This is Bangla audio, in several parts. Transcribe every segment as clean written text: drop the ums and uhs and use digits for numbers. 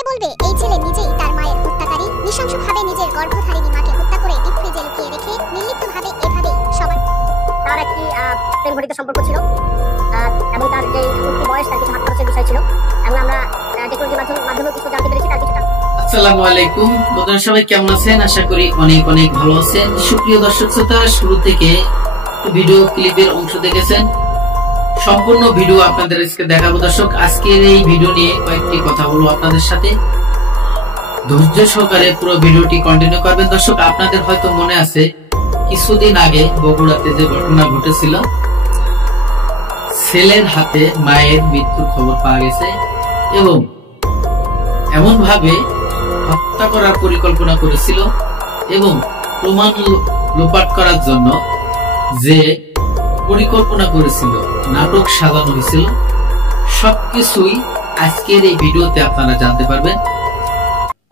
কে বলবে এই ছেলে নিজেই তার মায়ের হত্যাকারী? নৃশংসভাবে নিজের গর্ভধারিণী মাকে হত্যা করে ডিপ ফ্রিজে লুকিয়ে রেখে নির্লিপ্তভাবে এভাবেই সবার তার একটি প্রেম ঘটিত সম্পর্ক ছিল এবং তার যে উঠতি বয়স তার কিছু হাত খরচের বিষয় ছিল এবং আমরা টেকনোলজির মাধ্যমে কিছু জানতে পেরেছি তার কিছুটা। আসসালামু আলাইকুম বন্ধুরা, সবাই কেমন আছেন? আশা করি অনেক অনেক ভালো আছেন। সুপ্রিয় দর্শক শ্রোতা, শুরু থেকে ভিডিও ক্লিপের অংশ দেখেছেন, সম্পূর্ণ ভিডিও আপনাদের আজকে দেখাবো। দর্শক, আজকের এই ভিডিও নিয়ে কয়েকটি কথা বলবো আপনাদের সাথে, ধৈর্য সহকারে পুরো ভিডিওটি কন্টিনিউ করবেন। দর্শক, আপনাদের হয়তো মনে আছে কিছুদিন আগে বগুড়াতে যে ঘটনা ঘটেছিল, ছেলের হাতে মায়ের মৃত্যুর খবর পাওয়া গেছে এবং এমন ভাবে হত্যা করার পরিকল্পনা করেছিল এবং প্রমাণ লোপাট করার জন্য যে পরিকল্পনা করেছিল, নাটক সাজানো হয়েছিল, সবকিছুই আজকের এই ভিডিওতে আপনারা জানতে পারবেন।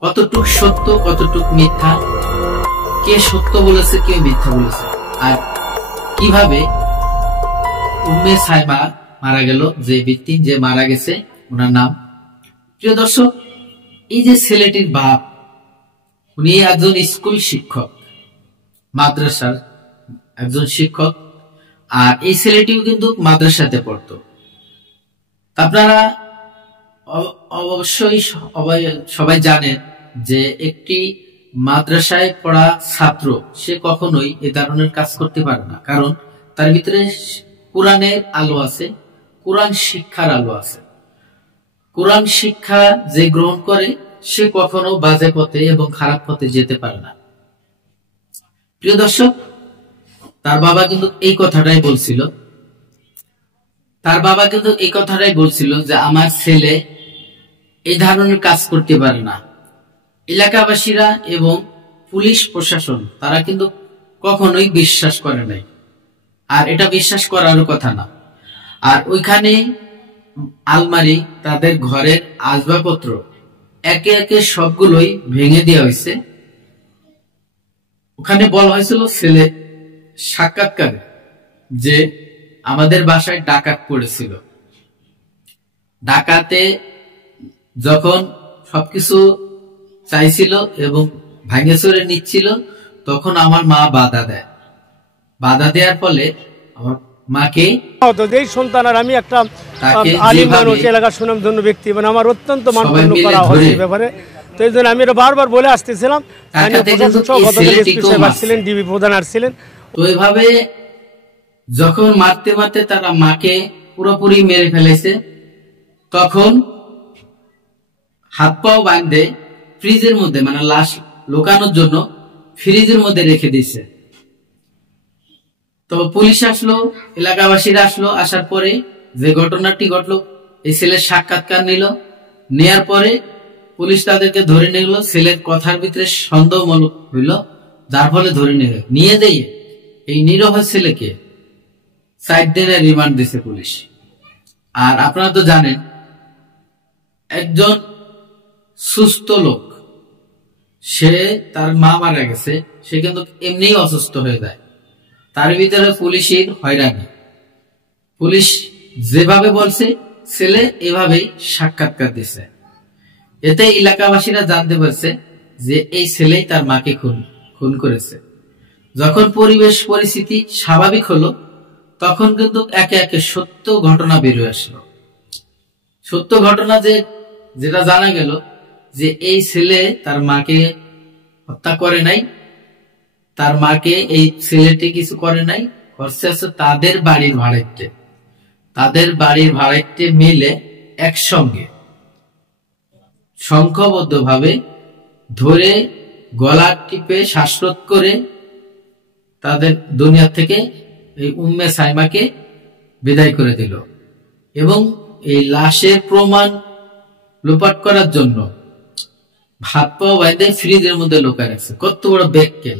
কতটুক সত্য, কতটুক মিথ্যা, কে সত্য বলেছে, কে মিথ্যা বলেছে, আর কিভাবে উম্মে সাইমা মারা গেল, যে ব্যক্তি যে মারা গেছে ওনার নাম। প্রিয় দর্শক, এই যে ছেলেটির বাপ, উনি একজন স্কুল শিক্ষক, মাদ্রাসার একজন শিক্ষক, আর এই ছেলেটিও কিন্তু মাদ্রাসাতে পড়তো। আপনারা অবশ্যই সবাই জানেন যে একটি মাদ্রাসায় পড়া ছাত্র সে কখনোই এ ধরনের কাজ করতে পারে না, কারণ তার ভিতরে কোরআনের আলো আছে, কোরআন শিক্ষার আলো আছে। কোরআন শিক্ষা যে গ্রহণ করে সে কখনো বাজে পথে এবং খারাপ পথে যেতে পারে না। প্রিয় দর্শক, তার বাবা কিন্তু এই কথাটাই বলছিল, যে আমার ছেলে এই ধরনের কাজ করতে পারে না। এলাকাবাসীরা এবং পুলিশ প্রশাসন তারা কিন্তু কখনোই বিশ্বাস করে নাই, আর এটা বিশ্বাস করারও কথা না। আর ওইখানে আলমারি, তাদের ঘরের আসবাবপত্র একে একে সবগুলোই ভেঙে দেওয়া হয়েছে। ওখানে বলা হয়েছিল ছেলে সাক্ষাৎকারে যে আমাদের বাসায় ডাকাত পড়েছিল, ডাকাতে যখন সবকিছু চাইছিল এবং ভাঙে চড়ে নিচ্ছিল, তখন আমার মা বাধা দেওয়ার ফলে আমার মাকে সন্তান, আর আমি একটা আলিম মানুষ, এলাকার সুনামধন্য ব্যক্তি, মানে আমার অত্যন্ত মানগণ্য করা হয় এই ব্যাপারে। তো এই জন্য আমি এটা বারবার বলে আসতেছিলাম, ডিবি প্রধান আসছিলেন। তো এভাবে যখন মারতে মারতে তারা মাকে পুরোপুরি মেরে ফেলেছে, তখন হাত পাও বাঁধে ফ্রিজের মধ্যে, মানে লাশ লুকানোর জন্য ফ্রিজের মধ্যে রেখে দিয়েছে। তো পুলিশ আসলো, এলাকাবাসীরা আসলো, আসার পরে যে ঘটনাটি ঘটলো, এই ছেলের সাক্ষাৎকার নেয়ার পরে পুলিশ তাদেরকে ধরে নিয়ে গেল। ছেলের কথার ভিতরে সন্দেহমূলক হইল, যার ফলে ধরে নিয়ে দিয়ে এই নিরহ ছেলেকে 4 দিনের রিমান্ড দিছে পুলিশ। আর আপনারা তো জানেন, একজন সুস্থ লোক, সে তার মা মারা গেছে, সে কিন্তু এমনিই অসুস্থ হয়ে যায়, তার ভিতরে পুলিশের হয়রানি। পুলিশ যেভাবে বলছে ছেলে এভাবেই সাক্ষাৎকার দিছে। এতে এলাকাবাসীরা জানতে পারছে যে এই ছেলেই তার মাকে খুন করেছে। যখন পরিবেশ পরিস্থিতি স্বাভাবিক হলো, তখন কিন্তু একে একে সত্য ঘটনা বেরিয়ে আসলো। সত্য ঘটনা যেটা জানা গেল যে এই ছেলে তার মাকে হত্যা করে নাই, তার মাকে এই ছেলেটি কিছু করে নাই, করছে তাদের বাড়ির ভাড়াইতে মিলে একসঙ্গে সংঘবদ্ধ ভাবে ধরে গলা টিপে শ্বাসরোধ করে তাদের দুনিয়া থেকে এই উম্মে সাইমাকে বিদায় করে দিল এবং এই লাশের প্রমাণ লোপাট করার জন্য হাত পা বাঁধে ফ্রিজের মধ্যে লুকায় রাখছে। কত বড় বেক্কেল!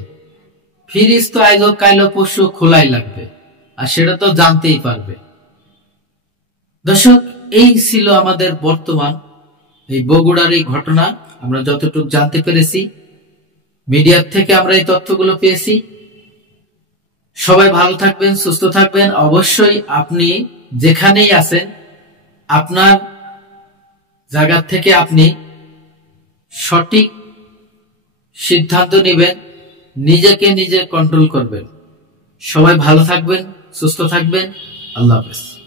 ফ্রিজ তো আজ কাইল পরশু খোলাই লাগবে, আর সেটা তো জানতেই পারবে। দর্শক, এই ছিল আমাদের বর্তমান এই বগুড়ার এই ঘটনা। আমরা যতটুকু জানতে পেরেছি, মিডিয়ার থেকে আমরা এই তথ্যগুলো পেয়েছি। সবাই ভালো থাকবেন, সুস্থ থাকবেন। অবশ্যই আপনি যেখানেই আছেন, আপনার জায়গা থেকে আপনি সঠিক সিদ্ধান্ত নেবেন, নিজেকে নিজে কন্ট্রোল করবেন। সবাই ভালো থাকবেন, সুস্থ থাকবেন। আল্লাহ হাফেজ।